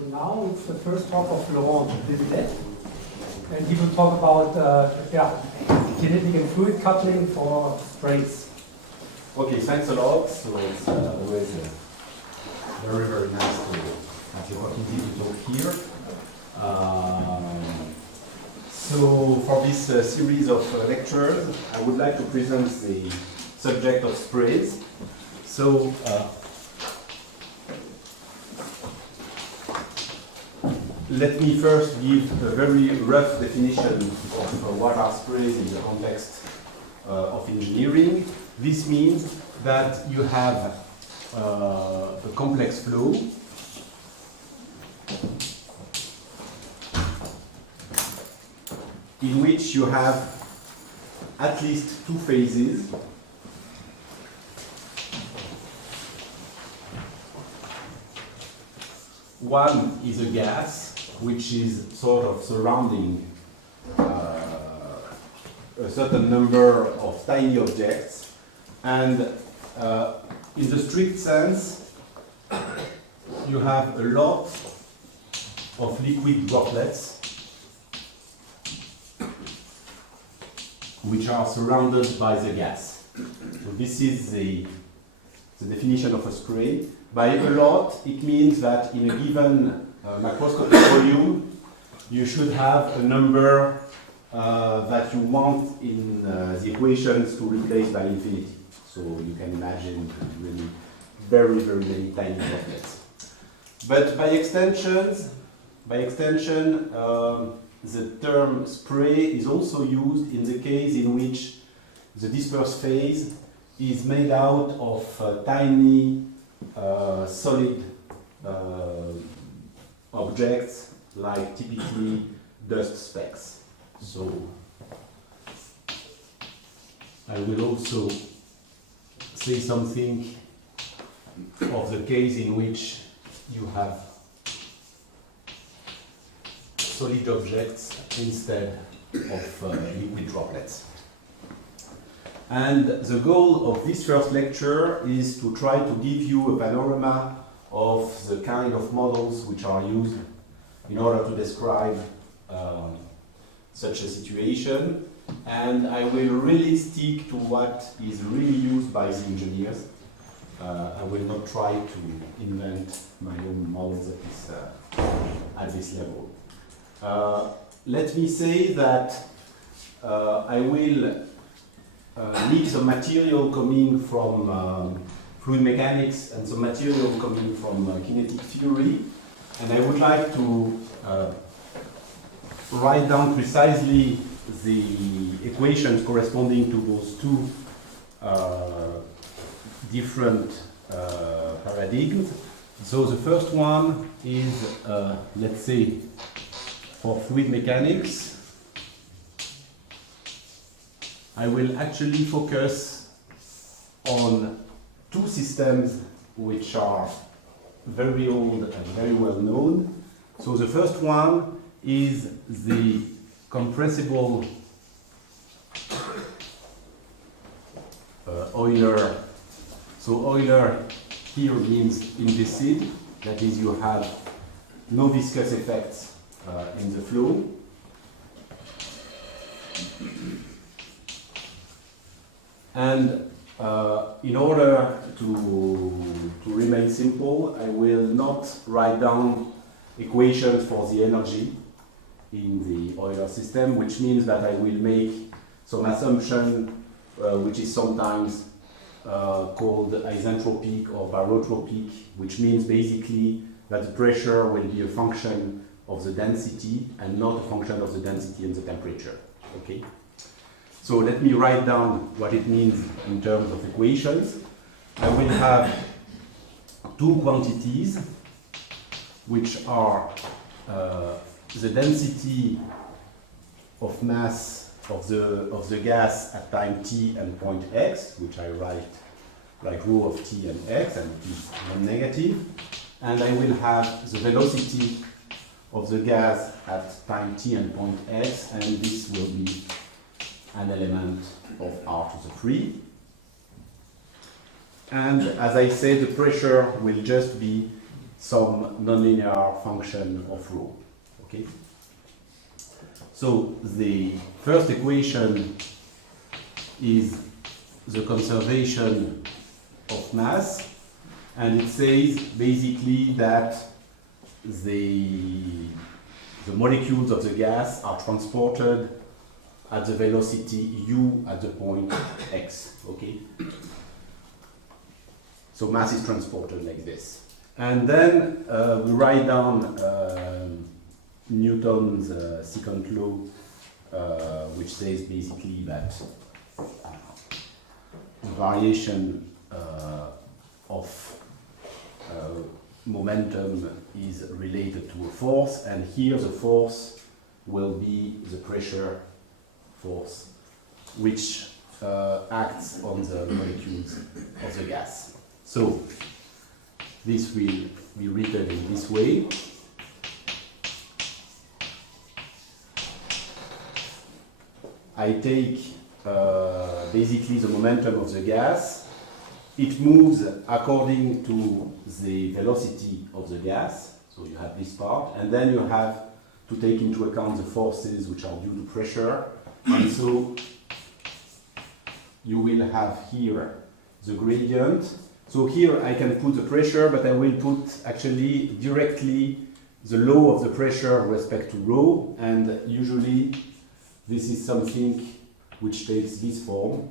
So now it's the first talk of Laurent Desvillettes, and he will talk about kinetic and fluid coupling for sprays. Okay, thanks a lot. So it's always very, very nice to have the opportunity to talk here. So for this series of lectures, I would like to present the subject of sprays. So let me first give a very rough definition of what are sprays in the context of engineering. This means that you have a complex flow in which you have at least two phases. One is a gas, which is sort of surrounding a certain number of tiny objects, and in the strict sense, you have a lot of liquid droplets which are surrounded by the gas. So this is the definition of a spray. By a lot, it means that in a given macroscopic volume, you should have a number that you want in the equations to replace by infinity. So you can imagine really very, very many tiny droplets. But by extension, the term spray is also used in the case in which the dispersed phase is made out of tiny solid objects, like typically dust specks. So I will also say something of the case in which you have solid objects instead of liquid droplets. And the goal of this first lecture is to try to give you a panorama of the kind of models which are used in order to describe such a situation. And I will really stick to what is really used by the engineers. I will not try to invent my own models at this level. Let me say that I will need some material coming from fluid mechanics and some material coming from kinetic theory, and I would like to write down precisely the equations corresponding to those two different paradigms. So the first one is, let's say, for fluid mechanics. I will actually focus on two systems which are very old and very well known. So the first one is the compressible Euler. So Euler here means implicit, that is, you have no viscous effects in the flow. And in order to remain simple, I will not write down equations for the energy in the Euler system, which means that I will make some assumption which is sometimes called isentropic or barotropic, which means basically that the pressure will be a function of the density and not a function of the density and the temperature. Okay? So let me write down what it means in terms of equations. I will have two quantities, which are the density of mass of the gas at time t and point x, which I write like rho of t and x, and it is non-negative. And I will have the velocity of the gas at time t and point x, and this will be an element of r to the 3. And as I said, the pressure will just be some nonlinear function of rho. Okay. So the first equation is the conservation of mass, and it says basically that the molecules of the gas are transported at the velocity u at the point x. Okay. So mass is transported like this. And then we write down Newton's second law, which says basically that the variation of momentum is related to a force, and here the force will be the pressure force, which acts on the molecules of the gas. So this will be written in this way. I take basically the momentum of the gas. It moves according to the velocity of the gas. So you have this part, and then you have to take into account the forces which are due to pressure. And so you will have here the gradient. So here I can put the pressure, but I will put actually directly the law of the pressure with respect to rho, and usually this is something which takes this form.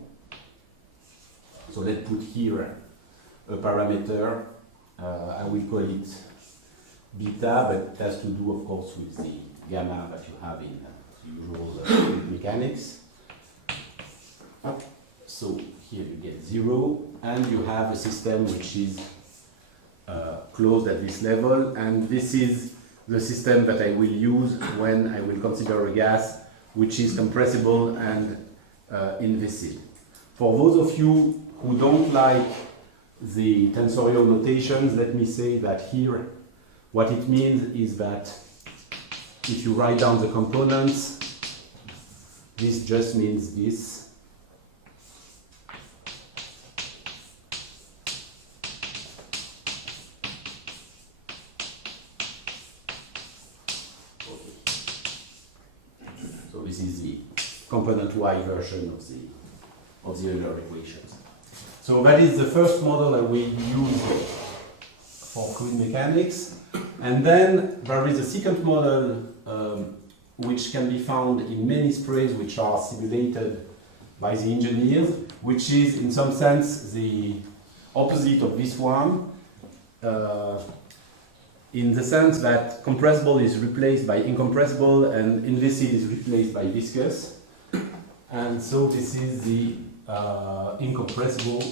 So let's put here a parameter, I will call it beta, but it has to do of course with the gamma that you have in usual fluid mechanics. So here you get 0, and you have a system which is closed at this level, and this is the system that I will use when I will consider a gas which is compressible and inviscid. For those of you who don't like the tensorial notations, let me say that here what it means is that if you write down the components, this just means this. So this is the component y version of the Euler equations. So that is the first model I will use for fluid mechanics. And then there is a second model which can be found in many sprays which are simulated by the engineers, which is in some sense the opposite of this one, in the sense that compressible is replaced by incompressible and inviscid is replaced by viscous. And so this is the incompressible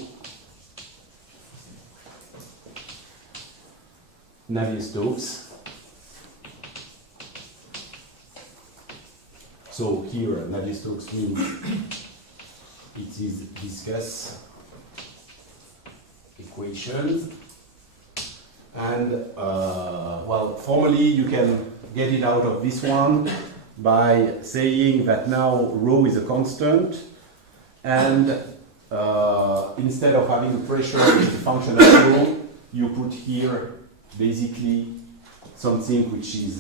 Navier-Stokes. So here Navier-Stokes means it is viscous equations. And well, formally you can get it out of this one by saying that now rho is a constant, and instead of having a pressure which is a function of rho, you put here basically something which is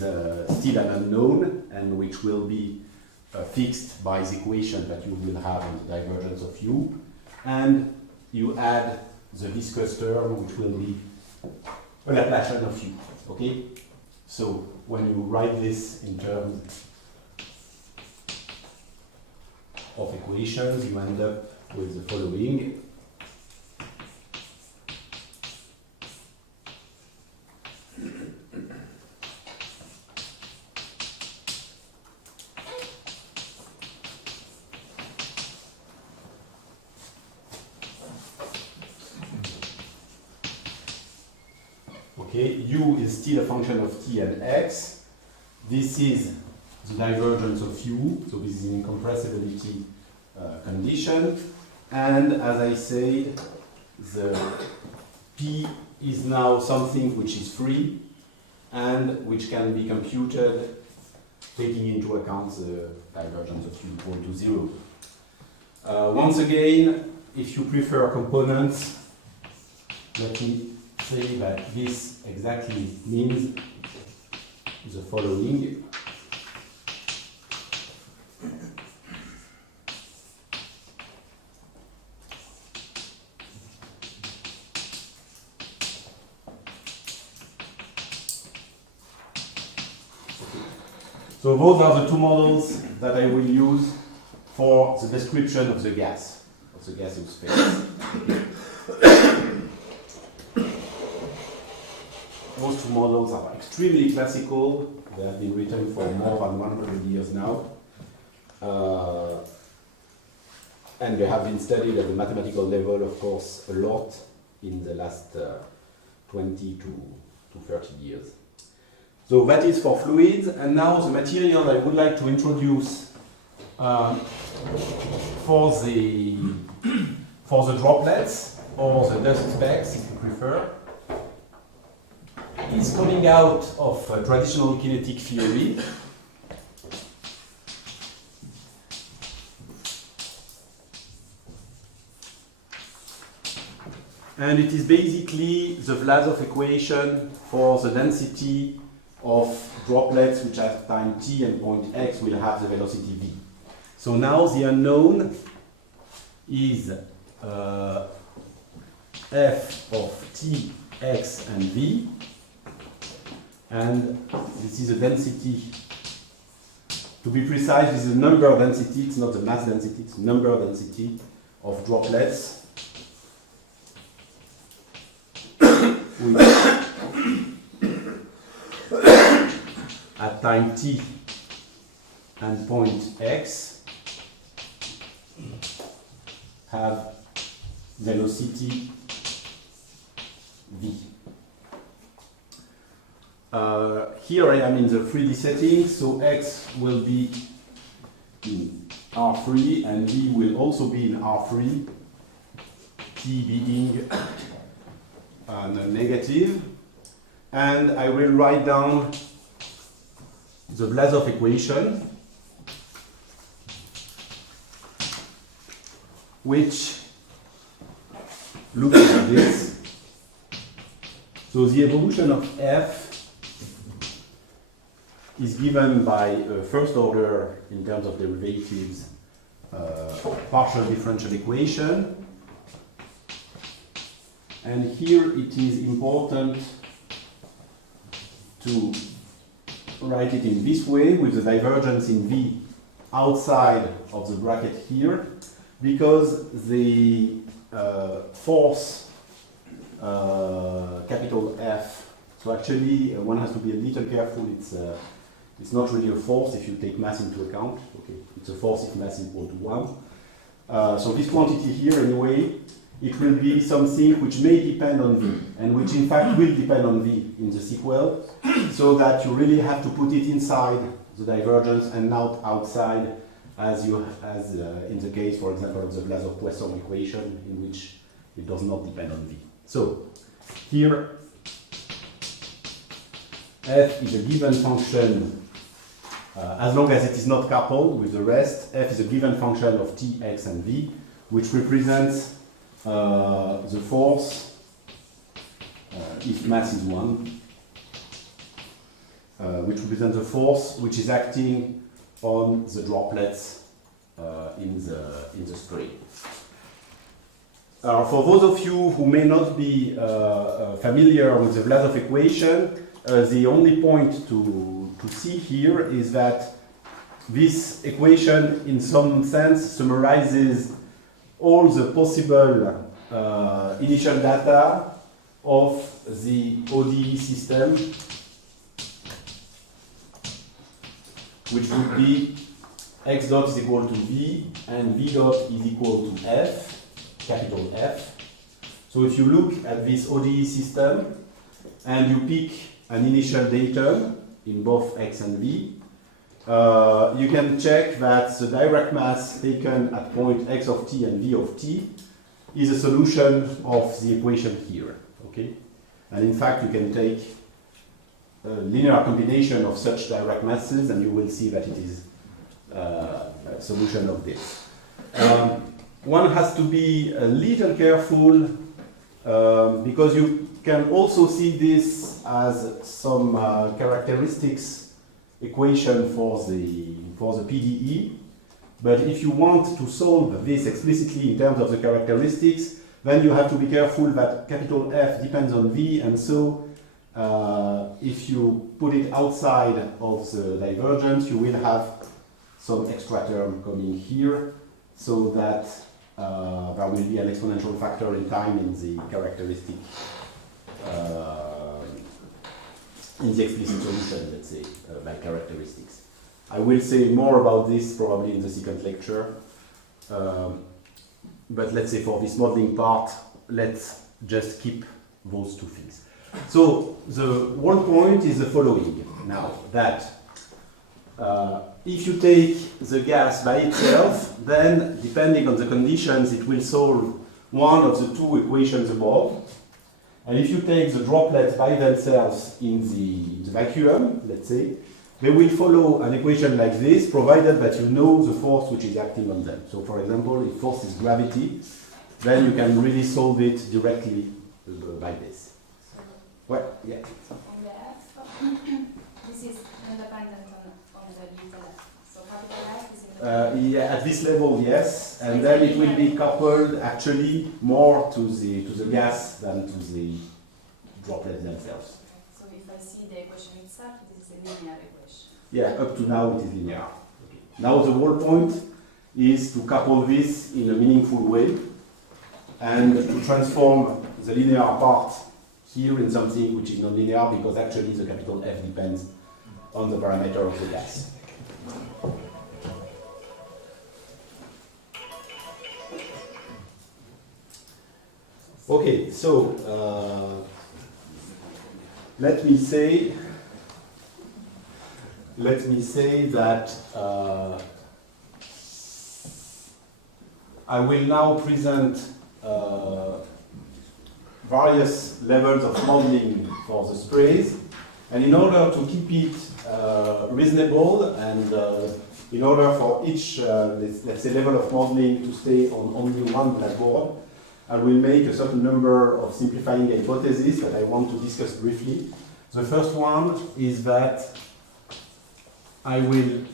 still an unknown and which will be fixed by the equation that you will have on the divergence of u, and you add the viscous term which will be a Laplacian of u. Okay? So when you write this in terms of equations, you end up with the following. Okay, u is still a function of t and x. This is the divergence of u, so this is an incompressibility condition. And as I said, the p is now something which is free and which can be computed taking into account the divergence of u equal to 0. Once again, if you prefer components, let me say that this exactly means the following. So those are the two models that I will use for the description of the gas, of the gaseous phase. Those two models are extremely classical. They have been written for more than 100 years now. And they have been studied at the mathematical level, of course, a lot in the last 20 to 30 years. So that is for fluids, and now the material I would like to introduce for the droplets, or the dust specks if you prefer, is coming out of traditional kinetic theory. And it is basically the Vlasov equation for the density of droplets which at time t and point x will have the velocity v. So now the unknown is f of t, x, and v, and this is a density. To be precise, this is a number density, it's not the mass density, it's number density of droplets at time t and point x have velocity v. Here I am in the 3D setting, so x will be in R3 and v will also be in R3, t being negative, and I will write down the Vlasov equation, which looks like this. So the evolution of f is given by first order in terms of derivatives partial differential equation. And here it is important to write it in this way, with the divergence in V outside of the bracket here, because the force capital F, so actually one has to be a little careful, it's not really a force if you take mass into account, okay, it's a force if mass is equal to 1. So this quantity here anyway, it will be something which may depend on V, and which in fact will depend on V in the sequel, so that you really have to put it inside the divergence and not outside, as in the case, for example, of the Vlasov-Poisson equation, in which it does not depend on V. So here, f is a given function, as long as it is not coupled with the rest, f is a given function of t, x, and v, which represents the force if mass is 1, which represents the force which is acting on the droplets in the stream. For those of you who may not be familiar with the Vlasov equation, the only point to see here is that this equation in some sense summarizes all the possible initial data of the ODE system, which would be x dot is equal to v and v dot is equal to f, capital F. So if you look at this ODE system and you pick an initial datum in both x and v, you can check that the direct mass taken at point x of t and v of t is a solution of the equation here. Okay? And in fact, you can take a linear combination of such direct masses and you will see that it is a solution of this. One has to be a little careful because you can also see this as some characteristics equation for the PDE. But if you want to solve this explicitly in terms of the characteristics, then you have to be careful that capital F depends on V, and so if you put it outside of the divergence, you will have some extra term coming here, so that there will be an exponential factor in time in the characteristic, in the explicit solution, let's say, by characteristics. I will say more about this probably in the second lecture, but let's say for this modeling part, let's just keep those two things. So the whole point is the following now, that if you take the gas by itself, then depending on the conditions, it will solve one of the two equations above. And if you take the droplets by themselves in the vacuum, let's say, they will follow an equation like this, provided that you know the force which is acting on them. So for example, if force is gravity, then you can really solve it directly by this. Well, yeah. On the F, this is independent on the little f. So capital F is independent. Yeah, at this level, yes, and then it will be coupled actually more to the gas than to the droplets themselves. Okay. So if I see the equation itself, it is a linear equation. Yeah, up to now it is linear. Okay. Now the whole point is to couple this in a meaningful way and to transform the linear part here in something which is non-linear, because actually the capital F depends on the parameter of the gas. Okay, so let me say that I will now present various levels of modeling for the sprays, and in order to keep it reasonable and in order for each let's say level of modeling to stay on only one blackboard, I will make a certain number of simplifying hypotheses that I want to discuss briefly. The first one is that I will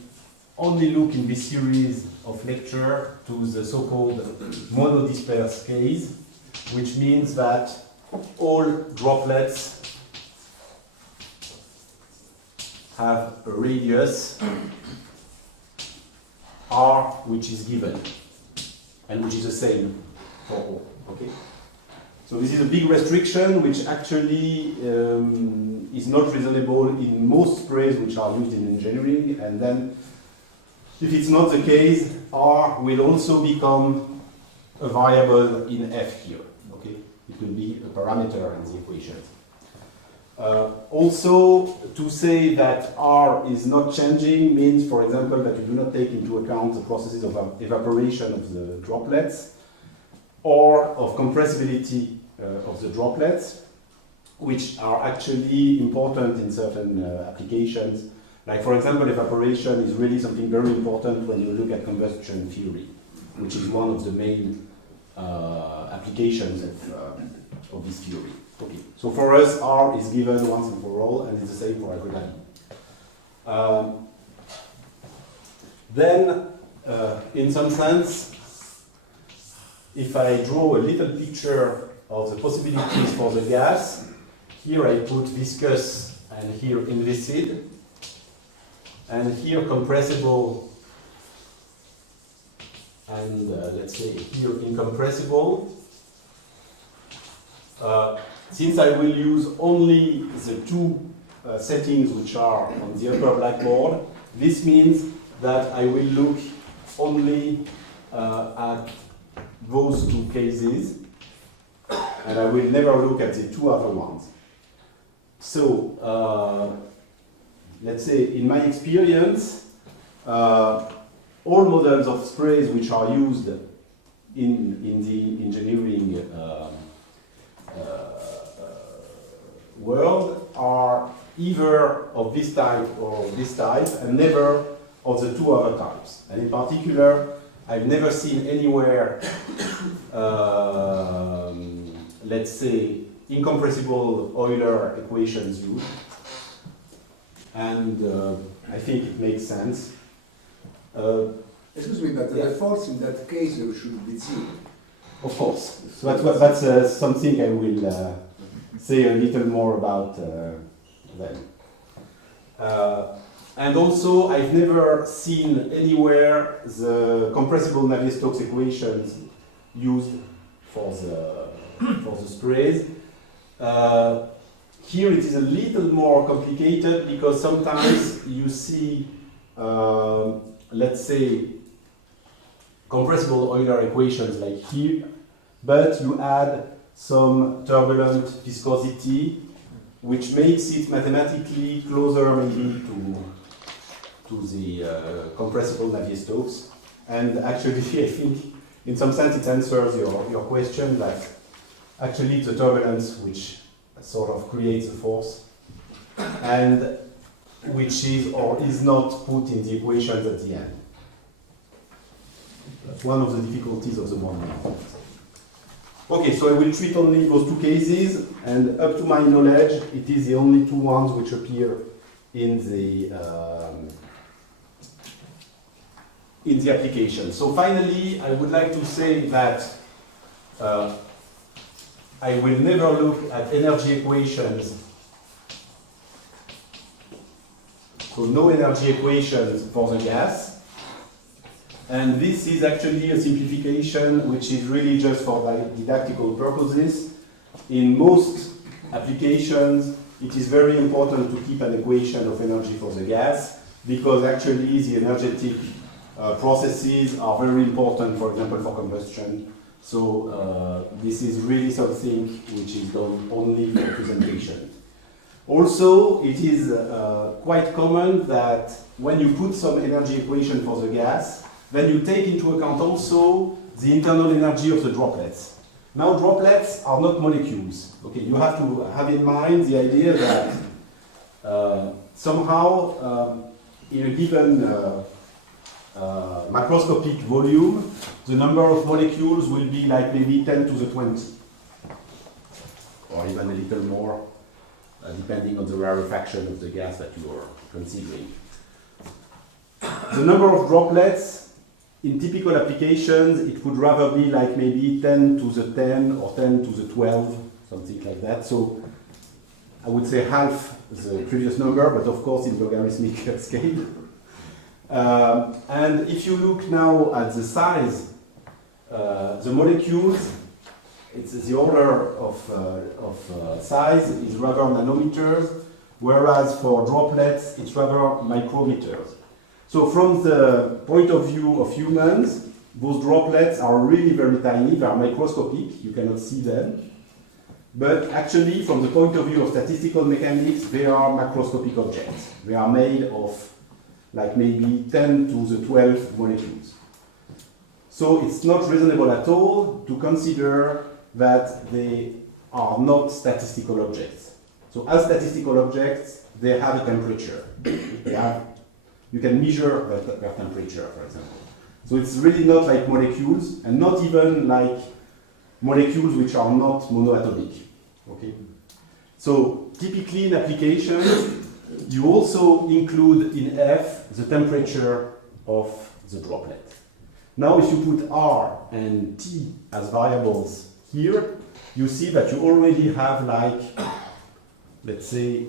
only look in this series of lecture to the so-called monodisperse case, which means that all droplets have a radius r which is given and which is the same for all. Okay? So this is a big restriction which actually is not reasonable in most sprays which are used in engineering, and then if it's not the case, R will also become a variable in F here. Okay? It will be a parameter in the equation. Also, to say that R is not changing means, for example, that you do not take into account the processes of evaporation of the droplets or of compressibility of the droplets, which are actually important in certain applications. Like, for example, evaporation is really something very important when you look at combustion theory, which is one of the main applications of this theory. Okay. So for us, R is given once and for all, and it's the same for everybody. Then, in some sense, if I draw a little picture of the possibilities for the gas, here I put viscous and here inviscid, and here compressible and let's say here incompressible. Since I will use only the two settings which are on the upper blackboard, this means that I will look only at those two cases, and I will never look at the two other ones. So, let's say in my experience, all models of sprays which are used in the engineering world are either of this type or of this type, and never of the two other types. And in particular, I've never seen anywhere, let's let's say, incompressible Euler equations used. And I think it makes sense. Excuse me, but Yeah. the force in that case should be zero. Of course. So that's something I will say a little more about then. And also, I've never seen anywhere the compressible Navier-Stokes equations used for the sprays. Here it is a little more complicated because sometimes you see, let's say, compressible Euler equations like here, but you add some turbulent viscosity, which makes it mathematically closer maybe to the compressible Navier-Stokes. And actually, I think in some sense it answers your question, like actually it's the turbulence which sort of creates the force, and which is or is not put in the equations at the end. That's one of the difficulties of the model. Okay, so I will treat only those two cases, and up to my knowledge, it is the only two ones which appear in the application. So finally, I would like to say that I will never look at energy equations. So no energy equations for the gas. And this is actually a simplification which is really just for didactical purposes. In most applications, it is very important to keep an equation of energy for the gas, because actually the energetic processes are very important, for example, for combustion. So this is really something which is done only for presentation. Also, it is quite common that when you put some energy equation for the gas, then you take into account also the internal energy of the droplets. Now, droplets are not molecules. Okay, you have to have in mind the idea that somehow in a given macroscopic volume, the number of molecules will be like maybe 10 to the 20, or even a little more, depending on the rarefaction of the gas that you are considering. The number of droplets in typical applications, it would rather be like maybe 10 to the 10 or 10 to the 12, something like that. So I would say half the previous number, but of course in logarithmic scale. And if you look now at the size, the molecules, it's the order of size is rather nanometers, whereas for droplets, it's rather micrometers. So from the point of view of humans, those droplets are really very tiny, they are microscopic, you cannot see them. But actually, from the point of view of statistical mechanics, they are macroscopic objects. They are made of like maybe 10 to the 12 molecules. So it's not reasonable at all to consider that they are not statistical objects. So as statistical objects, they have a temperature. You can measure their temperature, for example. So it's really not like molecules, and not even like molecules which are not monoatomic. Okay? So typically in applications, you also include in F the temperature of the droplet. Now if you put R and T as variables here, you see that you already have like, let's say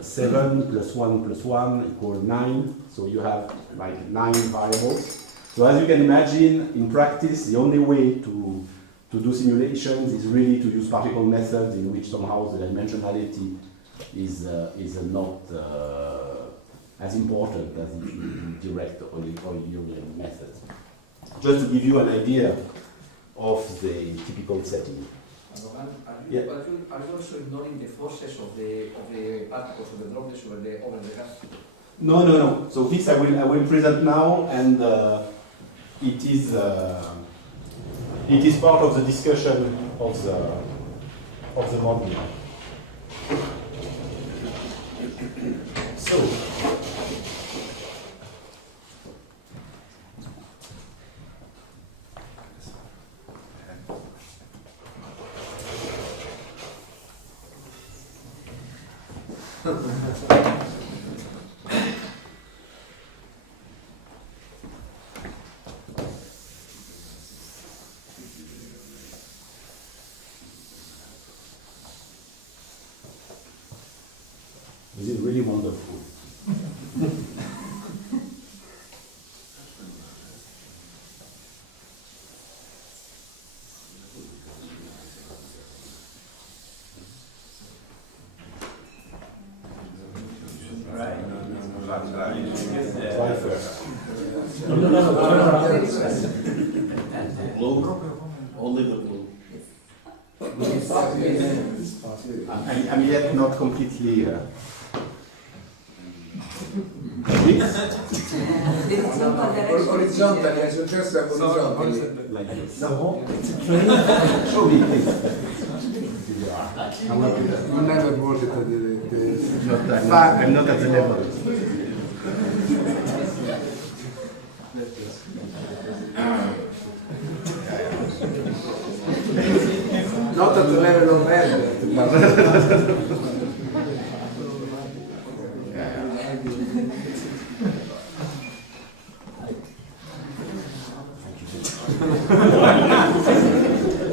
7 plus 1 plus 1 equals 9. So you have like 9 variables. So as you can imagine, in practice, the only way to do simulations is really to use particle methods in which somehow the dimensionality is not as important as if you do direct or Euclidean methods. Just to give you an idea of the typical setting. Are you also ignoring the forces of the particles of the droplets over the gas? No. So this I will present now, and it is part of the discussion of the module. So. This is really wonderful. Try first. Blue, only the blue. I'm yet not completely. Orizzontali, è successo a orizzontali. Like this. No. Show me, please. Non è per voi I'm not at the level. not at the level of Hilbert.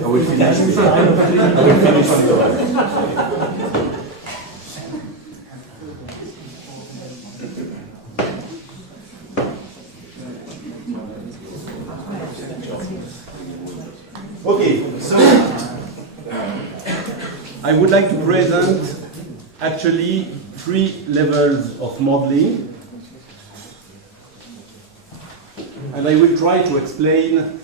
I will finish this. I will finish on the right. Okay, so I would like to present actually 3 levels of modeling, and I will try to explain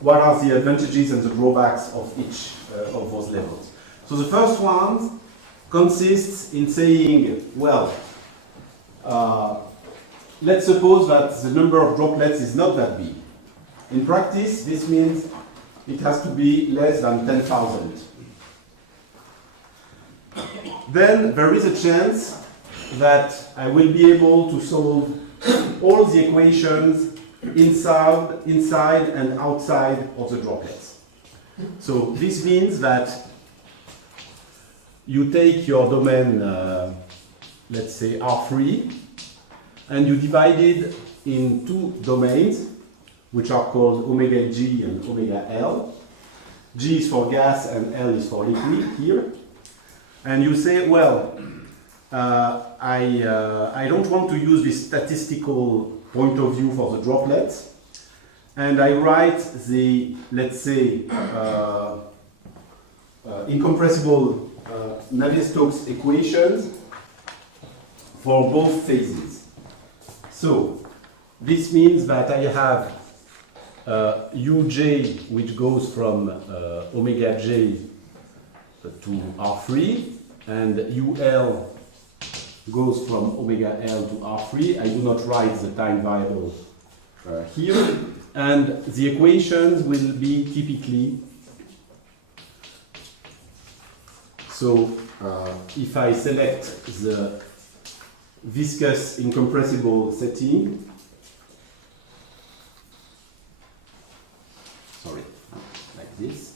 what are the advantages and the drawbacks of each of those levels. So the first one consists in saying, well, let's suppose that the number of droplets is not that big. In practice, this means it has to be less than 10,000. Then there is a chance that I will be able to solve all the equations inside and outside of the droplets. So this means that you take your domain, let's say R3, and you divide it in 2 domains, which are called omega G and omega L. G is for gas and L is for liquid here. And you say, well, I don't want to use this statistical point of view for the droplets. And I write the, let's say, incompressible Navier-Stokes equations for both phases. So this means that I have uj, which goes from omega j to R3, and ul goes from omega L to R3. I do not write the time variable here. And the equations will be typically, so if I select the viscous incompressible setting, sorry, like this.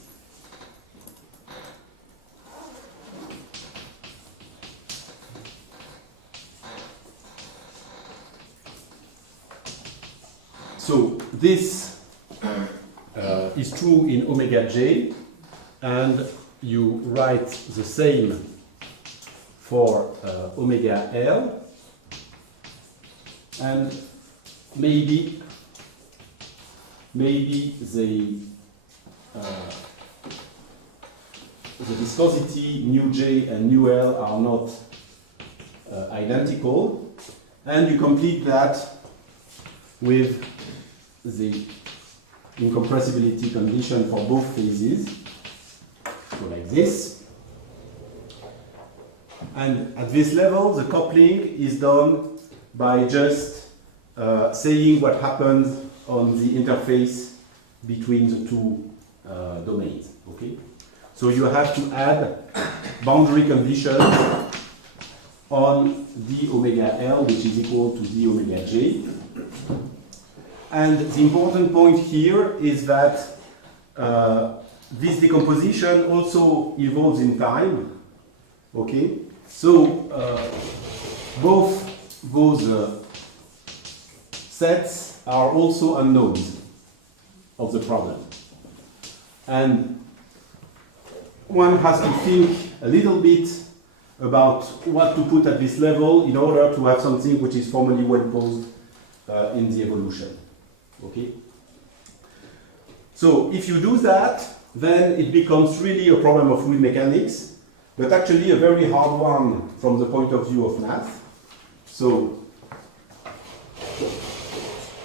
So this is true in omega j, and you write the same for omega L, and maybe the viscosity nu j and nu L are not identical, and you complete that with the incompressibility condition for both phases, so like this. And at this level, the coupling is done by just saying what happens on the interface between the 2 domains. Okay, so you have to add boundary conditions on d omega L, which is equal to d omega j. And the important point here is that this decomposition also evolves in time. Okay, so both those sets are also unknowns of the problem. And one has to think a little bit about what to put at this level in order to have something which is formally well posed in the evolution. Okay? So if you do that, then it becomes really a problem of fluid mechanics, but actually a very hard one from the point of view of math. So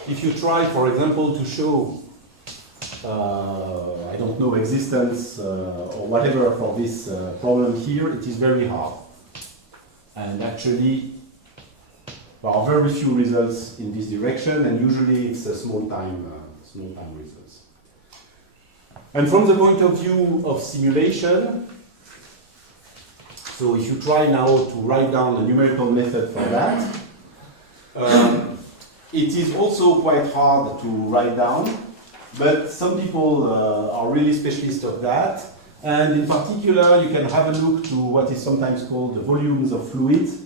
if you try, for example, to show I don't know, existence or whatever for this problem here, it is very hard. And actually, there are very few results in this direction, and usually it's a small time results. And from the point of view of simulation, so if you try now to write down a numerical method for that, it is also quite hard to write down. But some people are really specialists of that, and in particular you can have a look to what is sometimes called the volumes of fluids,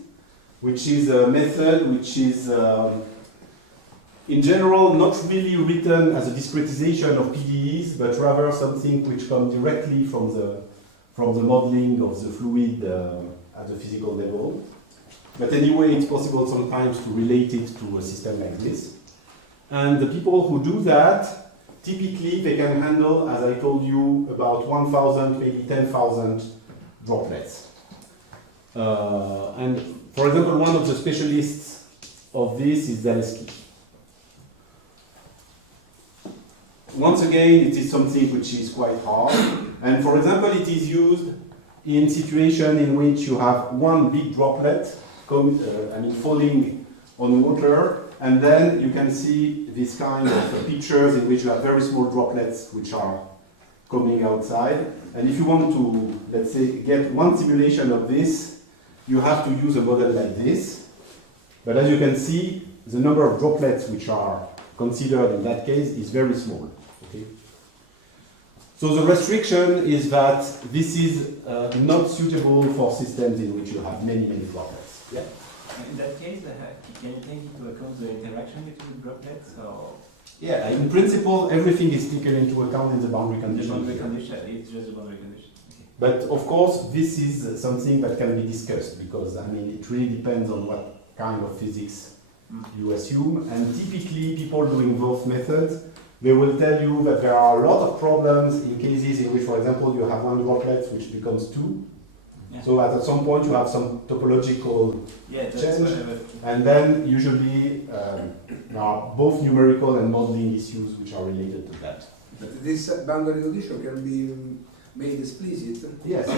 which is a method which is in general not really written as a discretization of PDEs, but rather something which comes directly from the modeling of the fluid at the physical level. But anyway, it's possible sometimes to relate it to a system like this. And the people who do that, typically, they can handle, as I told you, about 1,000, maybe 10,000 droplets. And for example, one of the specialists of this is Zaleski. Once again, it is something which is quite hard. And for example, it is used in situations in which you have one big droplet falling on water. And then you can see this kind of pictures in which you have very small droplets which are coming outside. And if you want to, let's say, get one simulation of this, you have to use a model like this. But as you can see, the number of droplets which are considered in that case is very small. Okay? So the restriction is that this is not suitable for systems in which you have many droplets. Yeah. In that case, can you take into account the interaction between droplets? Or yeah, in principle, everything is taken into account in the boundary condition. The boundary condition, it's just the boundary condition. Okay. But of course, this is something that can be discussed because, I mean, it really depends on what kind of physics you assume. And typically, people doing both methods, they will tell you that there are a lot of problems in cases in which, for example, you have one droplet which becomes two. Yeah. So at some point you have some topological change, and then usually there are both numerical and modeling issues which are related to that. But this boundary condition can be made explicit? Yes.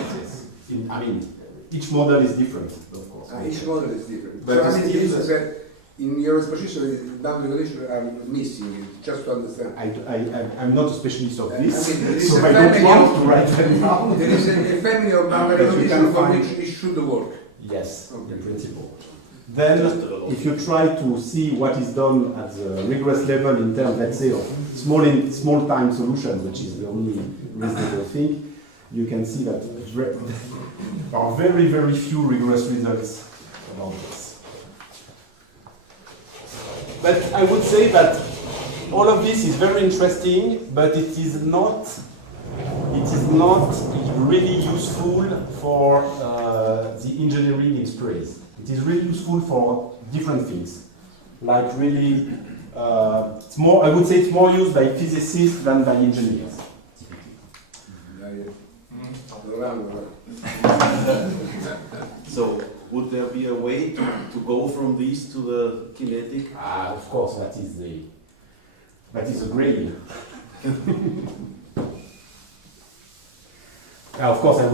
I mean, each model is different, of course. Each model is different. But so I mean, this is that in your exposition, the boundary condition are missing, just to understand. I'm not a specialist of this, I mean, so I don't want to write them down. There is a family of boundary conditions for which it should work. Yes, Okay. in principle. Then, if you try to see what is done at the rigorous level in terms, let's say, of small time solutions, which is the only reasonable thing, you can see that there are very few rigorous results about this. But I would say that all of this is very interesting, but it is not really useful for the engineering in sprays. It is really useful for different things, like really, it's more. I would say it's more used by physicists than by engineers. So, would there be a way to go from these to the kinetic? Of course, that is the grail. Of course, I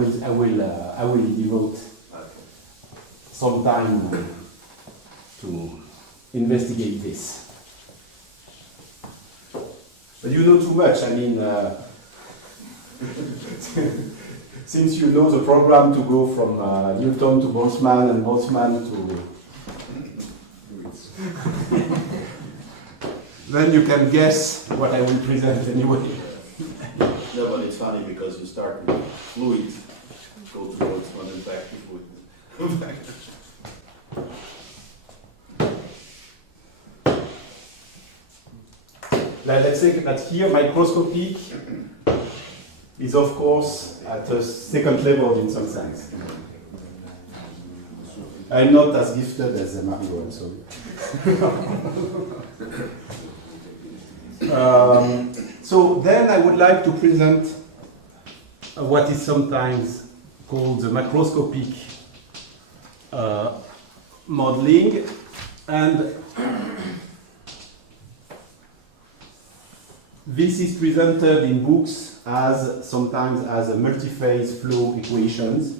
will devote some time to investigate this. But you know too much. I mean, since you know the program to go from Newton to Boltzmann and Boltzmann to then you can guess what I will present anyway. No, but it's funny because you start with fluid go to Boltzmann and back before it. Let's say that here microscopic is of course at a second level in some sense. I'm not as gifted as Mario, I'm sorry. So then I would like to present what is sometimes called the macroscopic modeling, and this is presented in books as sometimes as a multi-phase flow equations.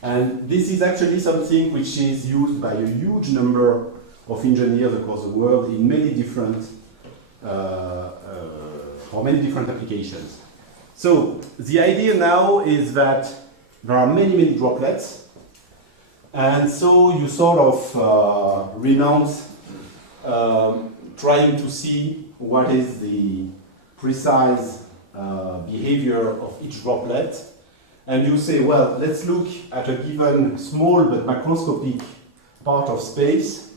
And this is actually something which is used by a huge number of engineers across the world in many different for many different applications. So the idea now is that there are many droplets, and so you sort of renounce trying to see what is the precise behavior of each droplet. And you say, well, let's look at a given small but macroscopic part of space,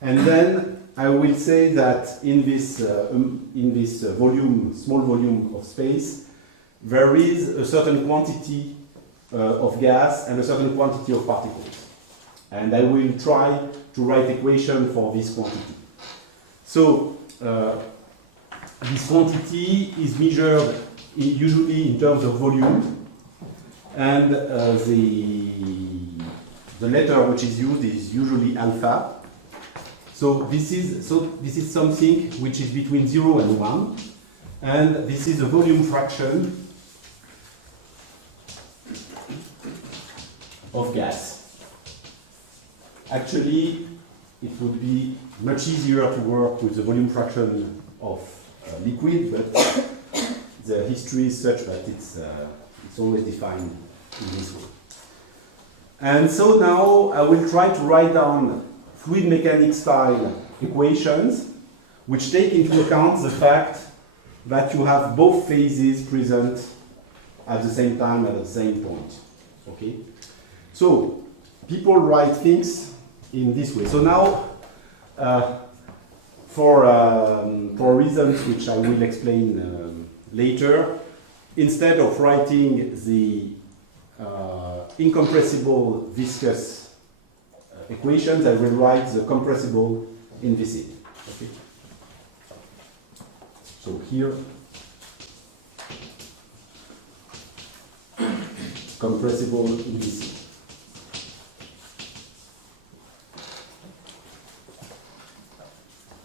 and then I will say that in this volume, small volume of space, there is a certain quantity of gas and a certain quantity of particles. And I will try to write equation for this quantity. So this quantity is measured usually in terms of volume. And the letter which is used is usually alpha. So this is something which is between 0 and 1, and this is a volume fraction of gas. Actually, it would be much easier to work with the volume fraction of liquid, but the history is such that it's always defined in this way. And so now I will try to write down fluid mechanics style equations which take into account the fact that you have both phases present at the same time at the same point. Okay? So people write things in this way. So now for reasons which I will explain later, instead of writing the incompressible viscous equations, I will write the compressible inviscid. Okay? So here, compressible inviscid.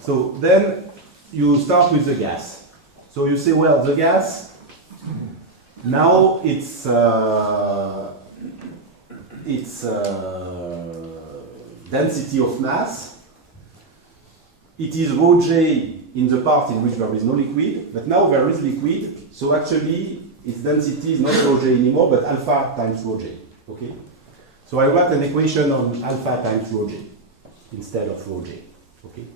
So then you start with the gas. So you say, well, the gas, now its density of mass, it is rho j in the part in which there is no liquid, but now there is liquid, so actually its density is not rho j anymore, but alpha times rho j. Okay? So I write an equation on alpha times rho j instead of rho j. Okay?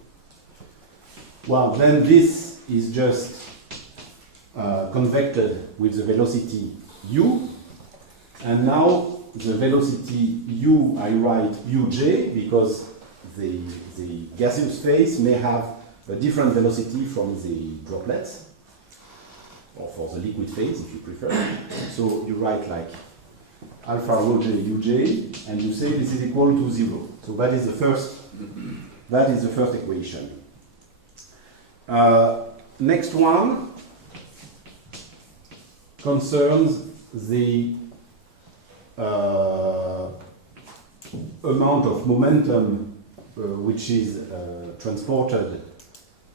Well, then this is just convected with the velocity u, and now the velocity u I write uj because the gaseous phase may have a different velocity from the droplets, or for the liquid phase if you prefer. So you write like alpha rho j uj, and you say this is equal to 0. So that is the first equation. Next one concerns the amount of momentum which is transported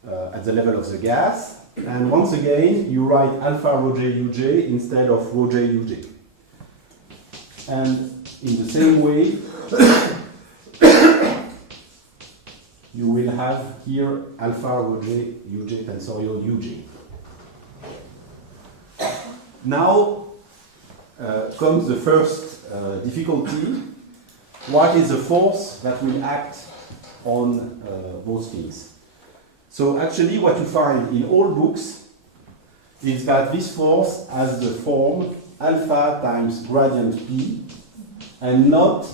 at the level of the gas. And once again, you write alpha rho j uj instead of rho j uj. And in the same way, you will have here alpha rho j uj tensorial uj. Now comes the first difficulty. What is the force that will act on those things? So actually what you find in all books is that this force has the form alpha times gradient p and not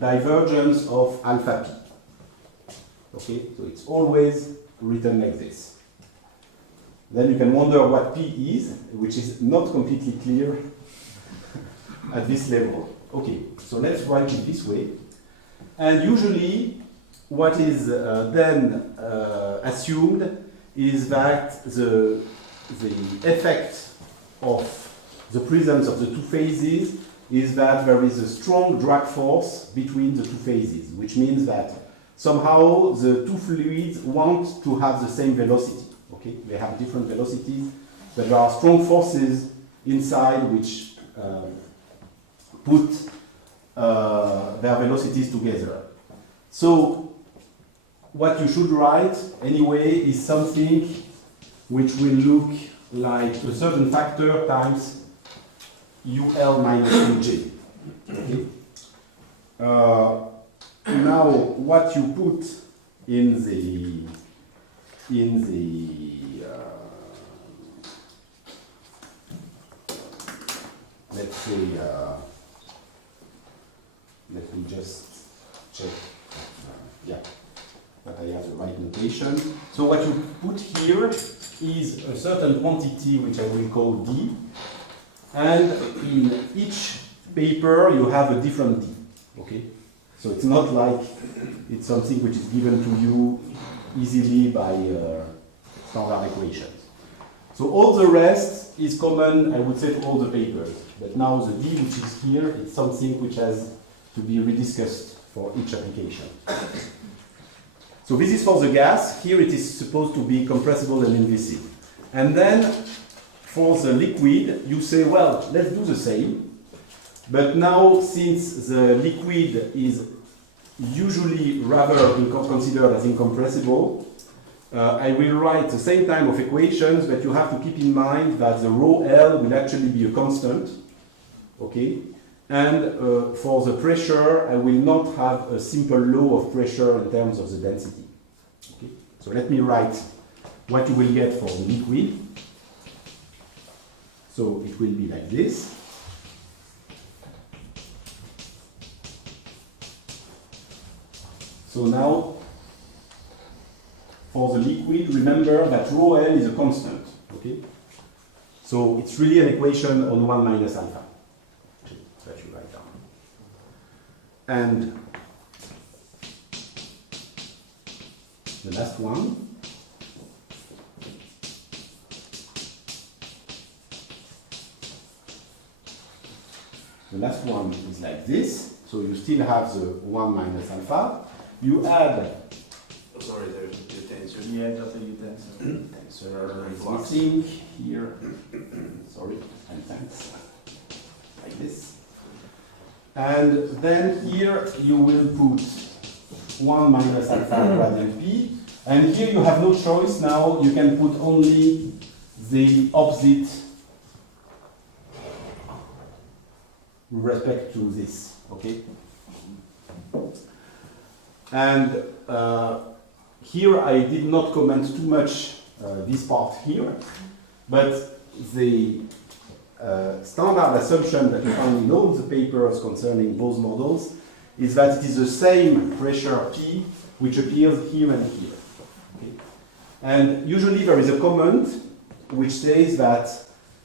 divergence of alpha p. Okay, so it's always written like this. Then you can wonder what p is, which is not completely clear at this level. Okay, so let's write it this way. And usually what is then assumed is that the effect of the presence of the two phases is that there is a strong drag force between the two phases, which means that somehow the two fluids want to have the same velocity. Okay, they have different velocities, but there are strong forces inside which put their velocities together. So what you should write anyway is something which will look like a certain factor times UL minus UJ. Okay? Now what you put in the let's say let me just check that I have the right notation. So what you put here is a certain quantity which I will call D, and in each paper you have a different D. Okay? So it's not like it's something which is given to you easily by standard equations. So all the rest is common, I would say, to all the papers. But now the D which is here, it's something which has to be rediscussed for each application. So this is for the gas. Here it is supposed to be compressible and invisible. And then for the liquid, you say, well, let's do the same. But now, since the liquid is usually rather considered as incompressible, I will write the same type of equations, but you have to keep in mind that the rho L will actually be a constant. Okay? And for the pressure, I will not have a simple law of pressure in terms of the density. Okay? So let me write what you will get for the liquid. So it will be like this. So now, for the liquid, remember that rho L is a constant. Okay? So it's really an equation on 1 minus alpha. That you write down. And the last one. The last one is like this. So you still have the 1 minus alpha. You add. Oh, sorry, there's a tensor. Yeah, just a utensil. Tensor is missing here. Sorry, and thanks. Like this. And then here you will put 1 minus alpha gradient p. And here you have no choice now. You can put only the opposite with respect to this. Okay? And here I did not comment too much this part here, but the standard assumption that you find in all the papers concerning both models is that it is the same pressure P which appears here and here. Okay? And usually there is a comment which says that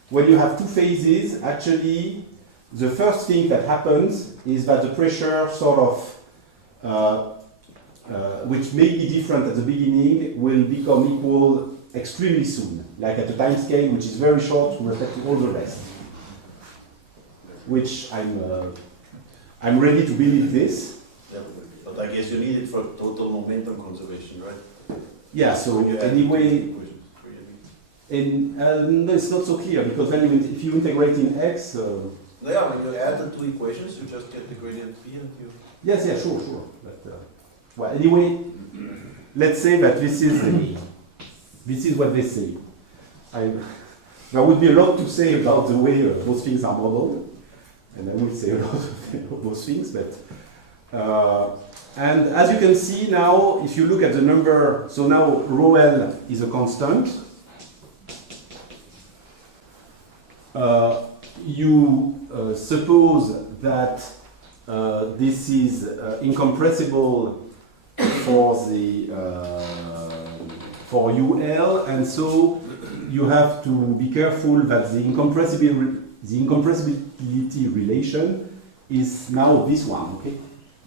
when you have two phases, actually the first thing that happens is that the pressure sort of which may be different at the beginning will become equal extremely soon, like at a time scale which is very short with respect to all the rest. Which I'm ready to believe this. Yeah, but I guess you need it for total momentum conservation, right? Yeah, so anyway, no, it's not so clear, because then if you integrate in x... yeah, when you add the two equations, you just get the gradient p and you... Yes, yeah, sure. But, well, anyway, let's say that this is what they say. There would be a lot to say about the way those things are modeled, and I will say a lot of those things, but And as you can see now, if you look at the number, so now rho L is a constant. You suppose that this is incompressible for the for UL, and so you have to be careful that the incompressibility relation is now this one. Okay,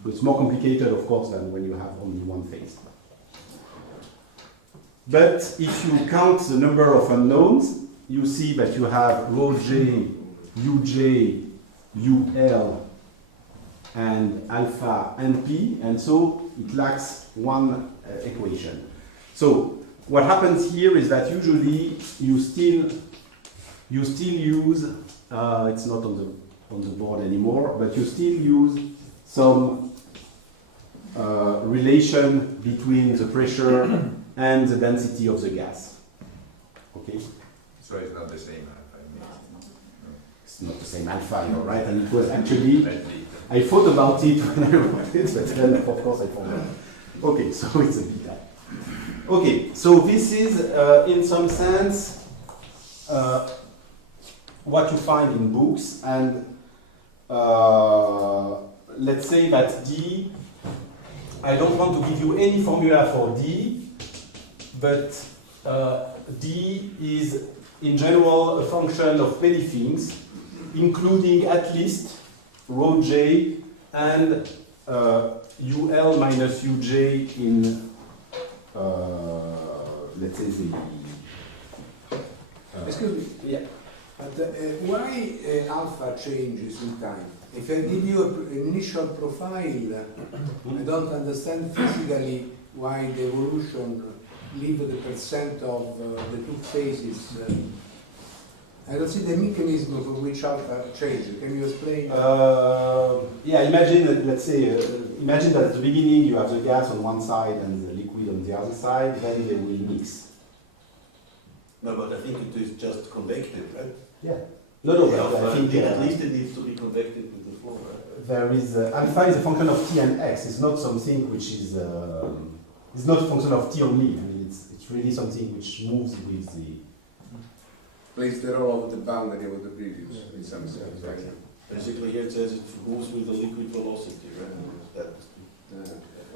so it's more complicated, of course, than when you have only one phase. But if you count the number of unknowns, you see that you have rho J, Uj, UL, and alpha NP, and so it lacks one equation. So what happens here is that usually you still use it's not on the board anymore, but you still use some relation between the pressure and the density of the gas. Okay. So it's not the same alpha. It's not the same alpha, you're right, and it was actually, I thought about it when I wrote it, but then of course I forgot. Okay, so it's a beta. Okay, so this is in some sense what you find in books, and let's say that D, I don't want to give you any formula for D, but D is in general a function of many things, including at least rho J and UL minus UJ in, let's say, the... Excuse me. Yeah. But why alpha changes in time? If I give you an initial profile, I don't understand physically why the evolution leave the percent of the two phases. I don't see the mechanism for which alpha changes. Can you explain? Yeah, imagine that, let's say, imagine that at the beginning you have the gas on one side and the liquid on the other side, then they will mix. No, but I think it is just convected, right? Yeah. No, but I think at least it needs to be convected with the flow, right? There is, alpha is a function of t and x. It's not something which is, it's not a function of t only. I mean, it's really something which moves with the... Plays the role of the boundary of the previous, in some sense, right? Basically, here it says it moves with the liquid velocity, right?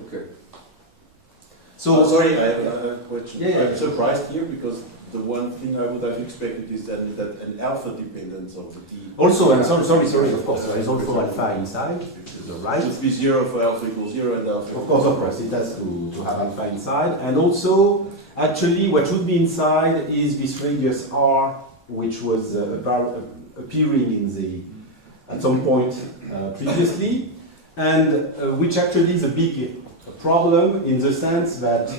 Okay. So, sorry, I have a question. Yeah. I'm surprised here because the one thing I would have expected is that an alpha dependence of the t. Also, I'm sorry, of course, there is also alpha inside. You're right. It should be 0 for alpha equals 0 and alpha. Of course, it has to have alpha inside. And also, actually, what should be inside is this radius r, which was appearing in the at some point previously, and which actually is a big problem in the sense that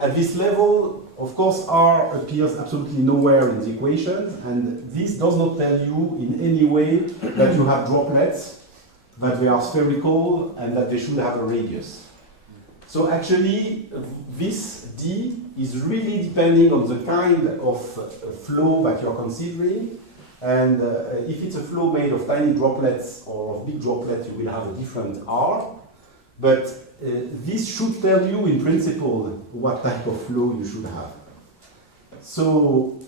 at this level, of course, r appears absolutely nowhere in the equation, and this does not tell you in any way that you have droplets, that they are spherical, and that they should have a radius. So actually, this D is really depending on the kind of flow that you're considering, and if it's a flow made of tiny droplets or of big droplets, you will have a different R, but this should tell you in principle what type of flow you should have. So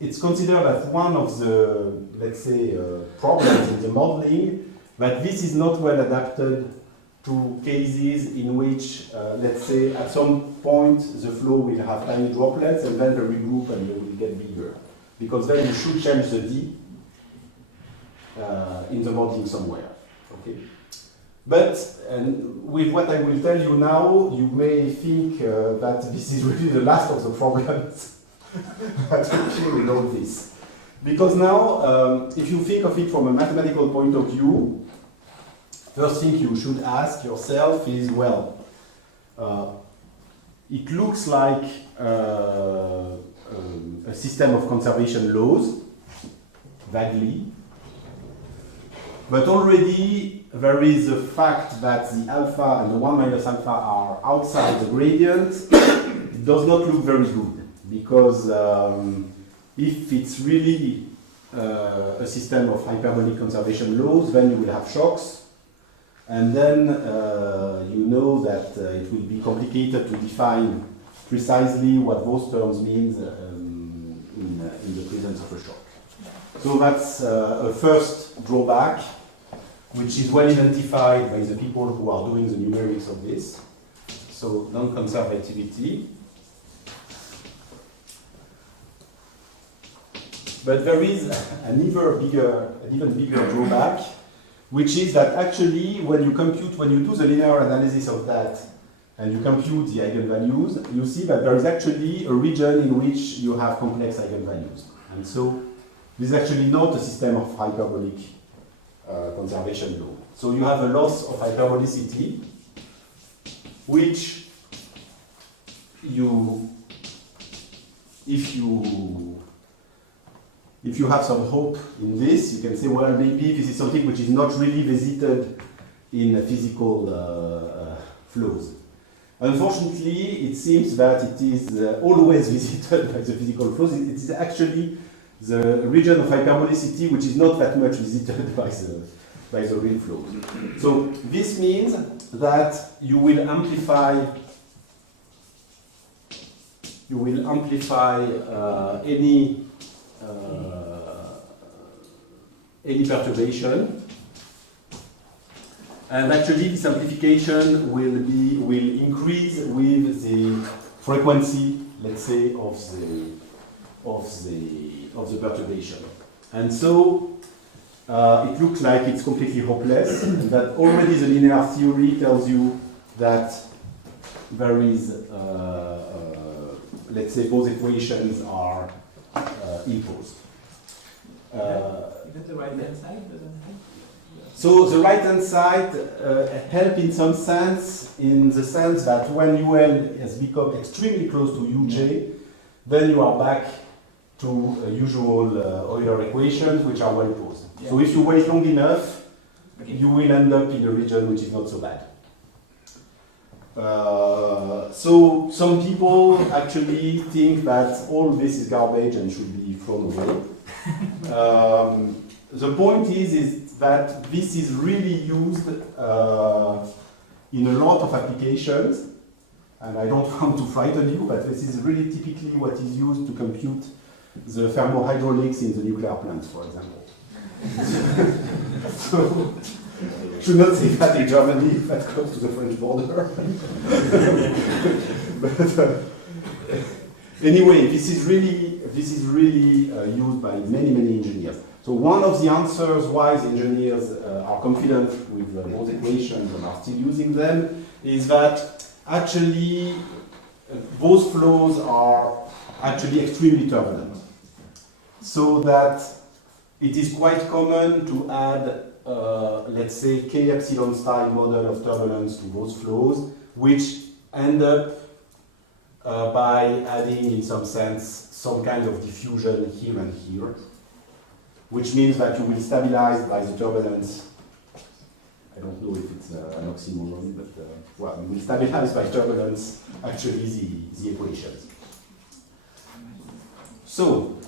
it's considered as one of the, let's say, problems in the modeling, that this is not well adapted to cases in which, let's say, at some point the flow will have tiny droplets and then they regroup and they will get bigger. Because then you should change the D in the modeling somewhere. Okay. But with what I will tell you now, you may think that this is really the last of the problems that we know this. Because now, if you think of it from a mathematical point of view, first thing you should ask yourself is, well, it looks like a system of conservation laws, vaguely, but already there is the fact that the alpha and the 1 minus alpha are outside the gradient. It does not look very good, because if it's really a system of hyperbolic conservation laws, then you will have shocks. And then you know that it will be complicated to define precisely what those terms mean in the presence of a shock. So that's a first drawback, which is well identified by the people who are doing the numerics of this. So non-conservativity. But there is an even bigger drawback, which is that actually when you do the linear analysis of that, and you compute the eigenvalues, you see that there is actually a region in which you have complex eigenvalues. And so this is actually not a system of hyperbolic conservation law. So you have a loss of hyperbolicity, which if you have some hope in this, you can say, well, maybe this is something which is not really visited in physical flows. Unfortunately, it seems that it is always visited by the physical flows. It is actually the region of hyperbolicity which is not that much visited by the real flows. So this means that you will amplify any perturbation, and actually this amplification will increase with the frequency, let's say, of the perturbation. And so it looks like it's completely hopeless, and that already the linear theory tells you that there is, let's say, both equations are imposed. Even the right-hand side doesn't help? So the right-hand side help in some sense, in the sense that when UL has become extremely close to UJ, then you are back to usual Euler equations, which are well posed. Yeah. So if you wait long enough, you will end up in a region which is not so bad. So some people actually think that all this is garbage and should be thrown away. The point is that this is really used in a lot of applications, and I don't want to frighten you, but this is really typically what is used to compute the thermohydraulics in the nuclear plants, for example. So, should not say that in Germany, that close to the French border. But anyway, this is really used by many engineers. So one of the answers why the engineers are confident with those equations and are still using them is that actually both flows are actually extremely turbulent. So that it is quite common to add, let's say, K epsilon style model of turbulence to those flows, which end up by adding, in some sense, some kind of diffusion here and here, which means that you will stabilize by the turbulence. I don't know if it's an oxymoron, but well, you will stabilize by turbulence actually the equations. So,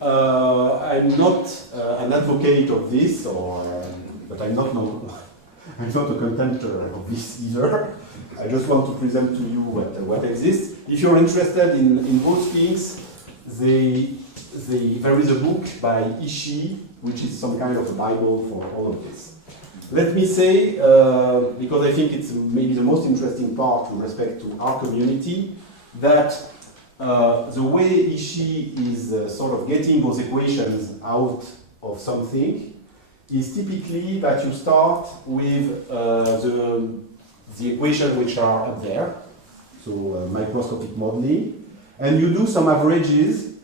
I'm not an advocate of this, but I'm not a contender of this either. I just want to present to you what exists. If you're interested in those things, there is a book by Ishii, which is some kind of a Bible for all of this. Let me say, because I think it's maybe the most interesting part with respect to our community, that the way Ishii is sort of getting those equations out of something is typically that you start with the equations which are up there, so microscopic modeling, and you do some averages,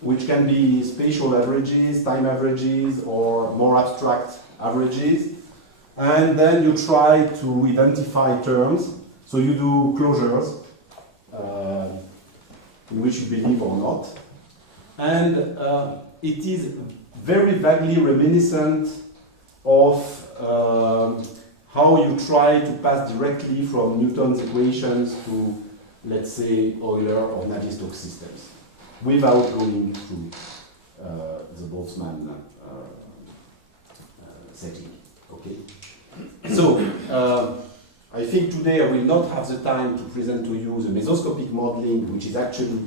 which can be spatial averages, time averages, or more abstract averages, and then you try to identify terms, so you do closures, in which you believe or not, and it is very vaguely reminiscent of how you try to pass directly from Newton's equations to, let's say, Euler or Navier-Stokes systems, without going through the Boltzmann setting. Okay. So, I think today I will not have the time to present to you the mesoscopic modeling, which is actually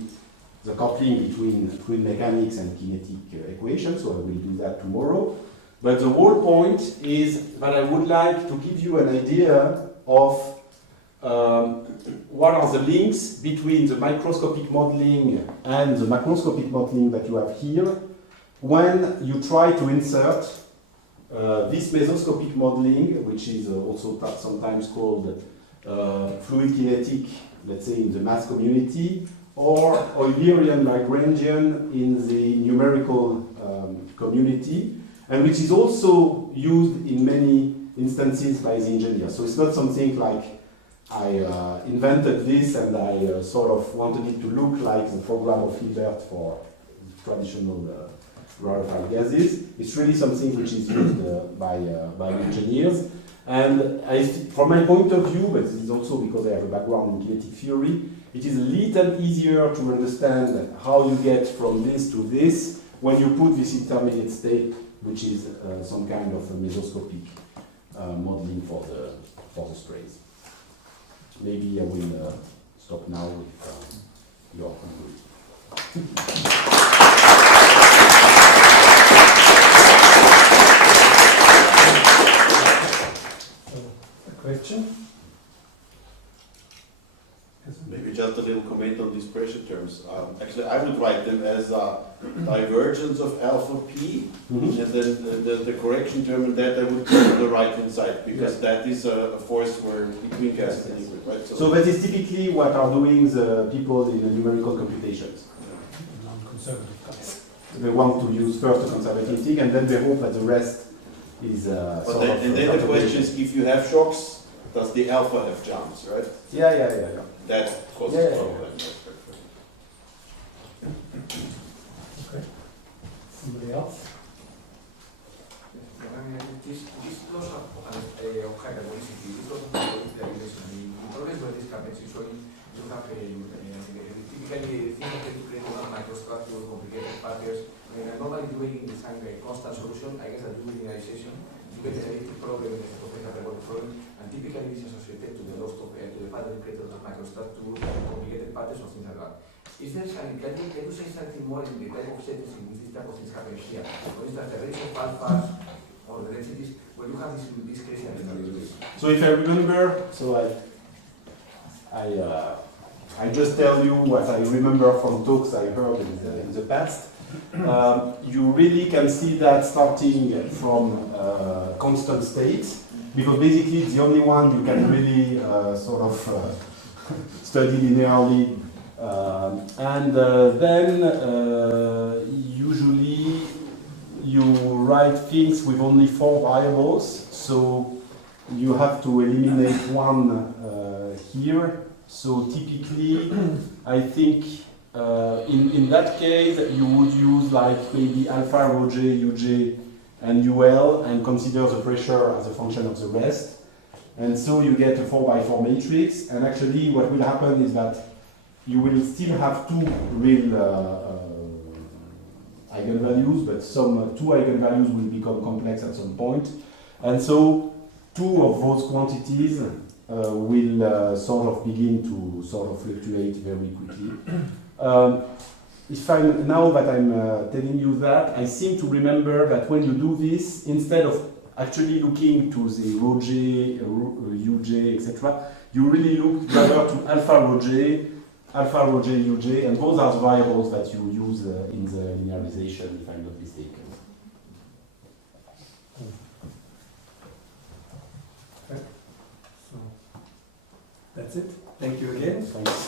the coupling between fluid mechanics and kinetic equations, so I will do that tomorrow. But the whole point is that I would like to give you an idea of what are the links between the microscopic modeling and the macroscopic modeling that you have here when you try to insert this mesoscopic modeling, which is also sometimes called fluid kinetic, let's say in the mass community, or Eulerian Lagrangian in the numerical community, and which is also used in many instances by the engineers. So it's not something like I invented this and I sort of wanted it to look like the program of Hilbert for traditional rarefied gases. It's really something which is used by engineers. And from my point of view, but this is also because I have a background in kinetic theory, it is a little easier to understand how you get from this to this when you put this intermediate state, which is some kind of a mesoscopic modeling for the sprays. Maybe I will stop now with your conclusion. Question? Maybe just a little comment on these pressure terms. Actually, I would write them as a divergence of alpha p, and then the correction term in that I would put on the right hand side, because that is a force where between gases and liquid, right? So that is typically what are doing the people in the numerical computations. Non-conservative guys. They want to use first a conservative thing, and then they hope that the rest is and then the question is, if you have shocks, does the alpha have jumps, right? Yeah. That causes problem. Okay. Somebody else? This loss of hyperbolicity, this loss of hyperbolicity, the problem with this happens usually you have typically things that to create one microstructure, complicated patterns. Normally doing the same constant solution, I guess that doing linearization, you get a elliptic problem in the hyperbolic problem, and typically this is associated to the loss of to the pattern created of microstructure, complicated patterns, or things like that. Is there something, can you say something more in the type of settings in which this type of things happen here? For instance, the ratio of alphas or the densities, where you have this crazy analysis. So if I remember, I just tell you what I remember from talks I heard in the past. You really can see that starting from constant states, because basically it's the only one you can really study linearly. Then usually you write things with only 4 variables, so you have to eliminate one here. So typically, I think in that case, you would use like maybe alpha, rho j, uj, and ul, and consider the pressure as a function of the rest. And so you get a 4x4 matrix. And actually, what will happen is that you will still have 2 real eigenvalues, but some 2 eigenvalues will become complex at some point. And so 2 of those quantities will sort of begin to sort of fluctuate very quickly. Now that I'm telling you that, I seem to remember that when you do this, instead of actually looking to the rho j, uj, etc., you really look rather to alpha rho j, uj, and those are the variables that you use in the linearization, if I'm not mistaken. Okay. So that's it. Thank you again. Thanks.